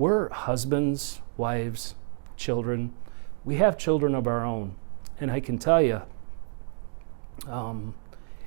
We're husbands, wives, children. We have children of our own. And I can tell you,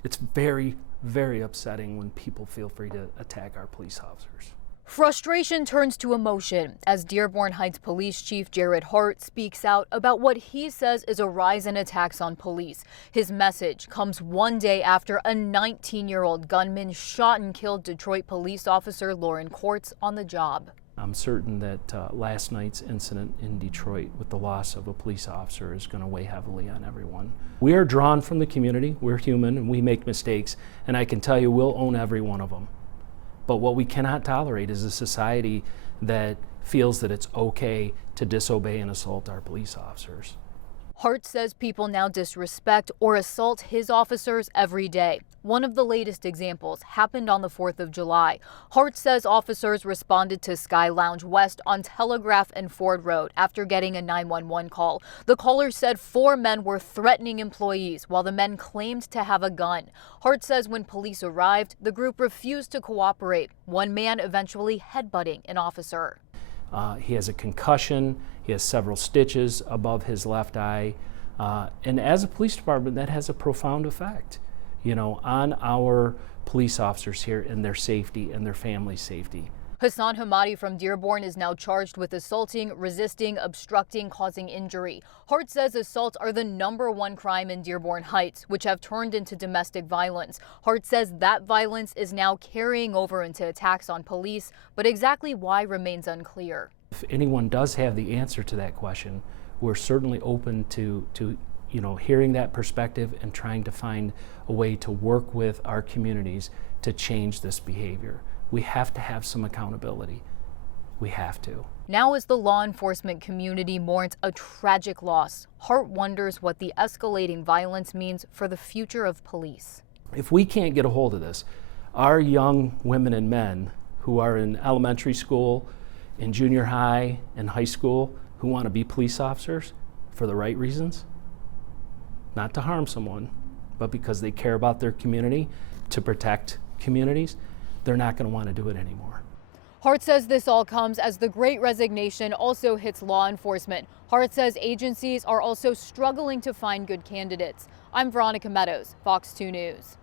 it's very, very upsetting when people feel free to attack our police officers. Frustration turns to emotion as Dearborn Heights Police Chief Jared Hart speaks out about what he says is a rise in attacks on police. His message comes one day after a 19-year-old gunman shot and killed Detroit police officer Lauren Courts on the job. I'm certain that last night's incident in Detroit with the loss of a police officer is going to weigh heavily on everyone. We are drawn from the community. We're human and we make mistakes, and I can tell you we'll own every one of them. But what we cannot tolerate is a society that feels that it's okay to disobey and assault our police officers. Hart says people now disrespect or assault his officers every day. One of the latest examples happened on the 4th of July. Hart says officers responded to Sky Lounge West on Telegraph and Ford Road after getting a 911 call. The caller said 4 men were threatening employees while the men claimed to have a gun. Hart says when police arrived, the group refused to cooperate, one man eventually headbutting an officer. He has a concussion, he has several stitches above his left eye, and as a police department that has a profound effect, on our police officers here and their safety and their family's safety. Hassan Hamadi from Dearborn is now charged with assaulting, resisting, obstructing, causing injury. Hart says assaults are the #1 crime in Dearborn Heights, which have turned into domestic violence. Hart says that violence is now carrying over into attacks on police, but exactly why remains unclear. If anyone does have the answer to that question, we're certainly open to hearing that perspective and trying to find a way to work with our communities to change this behavior. We have to have some accountability. We have to. Now as the law enforcement community mourns a tragic loss, Hart wonders what the escalating violence means for the future of police. If we can't get a hold of this, our young women and men who are in elementary school, in junior high, and high school, who want to be police officers for the right reasons, not to harm someone, but because they care about their community, to protect communities, they're not going to want to do it anymore. Hart says this all comes as the Great Resignation also hits law enforcement. Hart says agencies are also struggling to find good candidates. I'm Veronica Meadows, Fox 2 News.